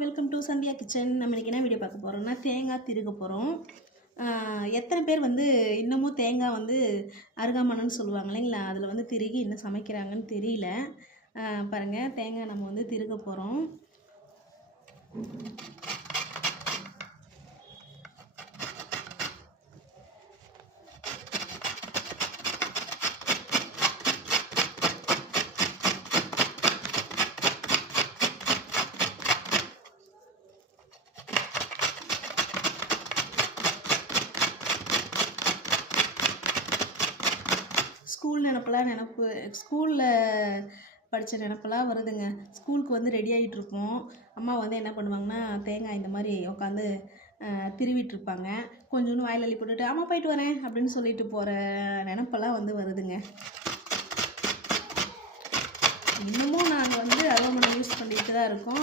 Welcome to Sandhya kitchen. நம்ம இன்றைக்கி என்ன வீடியோ பார்க்க போகிறோம்னா தேங்காய் திருக போகிறோம் எத்தனை பேர் வந்து இன்னமும் தேங்காய் வந்து அருகாமனைன்னு சொல்லுவாங்க இல்லைங்களா? அதில் வந்து திருகி இன்னும் சமைக்கிறாங்கன்னு தெரியல. பாருங்கள் தேங்காய் நம்ம வந்து திருக போகிறோம் ஸ்கூல் நினப்பெல்லாம் நினப்பு ஸ்கூலில் படித்த நினப்பெல்லாம் வருதுங்க. ஸ்கூலுக்கு வந்து ரெடி ஆகிட்டு இருப்போம் அம்மா வந்து என்ன பண்ணுவாங்கன்னா தேங்காய் இந்த மாதிரி உட்காந்து திருவிட்டுருப்பாங்க. கொஞ்சோண்டு வாயில் அள்ளி போட்டுட்டு அம்மா போயிட்டு வரேன் அப்படின்னு சொல்லிட்டு போகிற நினப்பெல்லாம் வந்து வருதுங்க. இன்னமும் நாங்கள் வந்து அருவாமனை யூஸ் பண்ணிட்டு தான் இருக்கோம்.